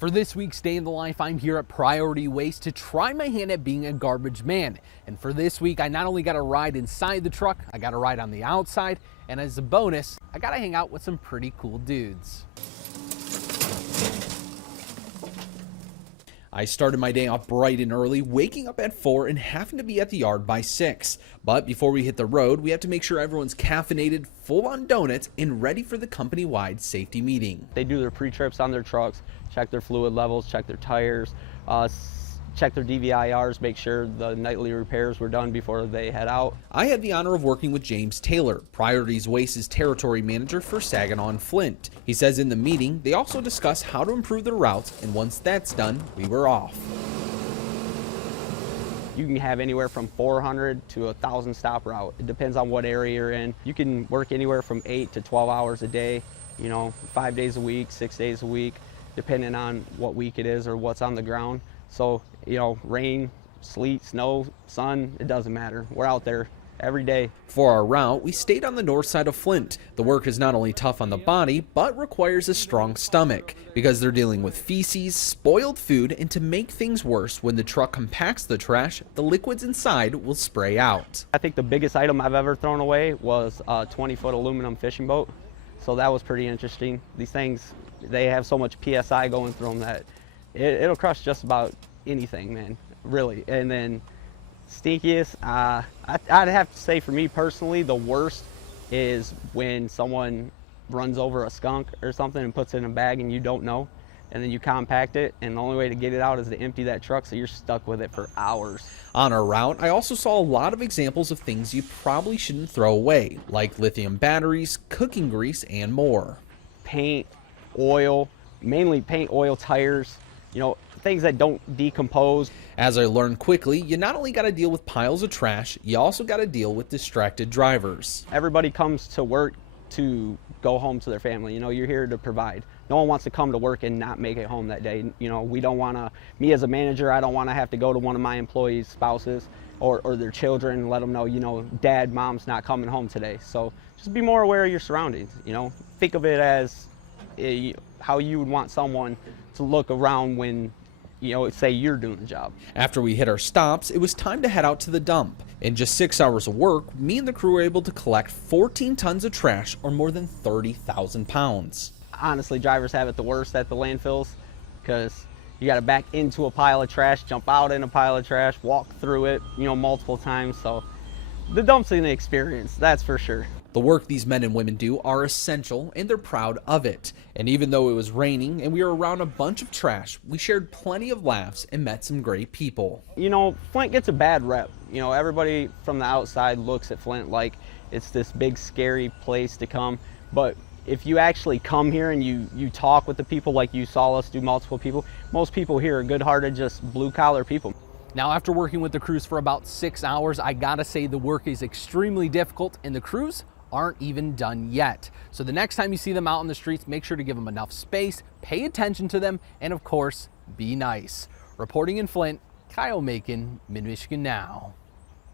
For this week's Day in the Life, I'm here at Priority Waste to try my hand at being a garbage man. And for this week, I not only got to ride inside the truck, I got to ride on the outside, and as a bonus, I got to hang out with some pretty cool dudes. I started my day off bright and early, waking up at 4 and having to be at the yard by 6. But before we hit the road, we have to make sure everyone's caffeinated, full on donuts, and ready for the company-wide safety meeting. They do their pre-trips on their trucks, check their fluid levels, check their tires, check their DVIRs, make sure the nightly repairs were done before they head out. I had the honor of working with James Taylor, Priorities Waste's territory manager for Saginaw and Flint. He says in the meeting, they also discuss how to improve their routes, and once that's done, we were off. You can have anywhere from 400 to 1,000 stop route. It depends on what area you're in. You can work anywhere from 8 to 12 hours a day, 5 days a week, 6 days a week, depending on what week it is or what's on the ground. So, rain, sleet, snow, sun, it doesn't matter. We're out there every day. For our route, we stayed on the north side of Flint. The work is not only tough on the body, but requires a strong stomach because they're dealing with feces, spoiled food, and to make things worse, when the truck compacts the trash, the liquids inside will spray out. I think the biggest item I've ever thrown away was a 20-foot aluminum fishing boat. So that was pretty interesting. These things, they have so much PSI going through them that it'll crush just about anything, man, really. And then stinkiest, I'd have to say for me personally, the worst is when someone runs over a skunk or something and puts it in a bag and you don't know, and then you compact it, and the only way to get it out is to empty that truck, so you're stuck with it for hours. On our route, I also saw a lot of examples of things you probably shouldn't throw away, like lithium batteries, cooking grease, and more. Paint, oil, mainly paint, oil, tires, things that don't decompose. As I learned quickly, you not only got to deal with piles of trash, you also got to deal with distracted drivers. Everybody comes to work to go home to their family. You're here to provide. No one wants to come to work and not make it home that day. We don't want to, me as a manager, I don't want to have to go to one of my employees' spouses or their children and let them know, dad, mom's not coming home today. So just be more aware of your surroundings. Think of it as how you would want someone to look around when say you're doing the job. After we hit our stops, it was time to head out to the dump. In just 6 hours of work, me and the crew were able to collect 14 tons of trash, or more than 30,000 pounds. Honestly, drivers have it the worst at the landfills because you got to back into a pile of trash, jump out in a pile of trash, walk through it, multiple times. So the dump's an experience, that's for sure. The work these men and women do are essential, and they're proud of it. And even though it was raining and we were around a bunch of trash, we shared plenty of laughs and met some great people. Flint gets a bad rep. Everybody from the outside looks at Flint like it's this big scary place to come. But if you actually come here and you talk with the people like you saw us do, multiple people, most people here are good-hearted, just blue-collar people. Now, after working with the crews for about 6 hours, I gotta say the work is extremely difficult, and the crews aren't even done yet. So the next time you see them out on the streets, make sure to give them enough space, pay attention to them, and of course, be nice. Reporting in Flint, Kyle Macon, Mid-Michigan Now.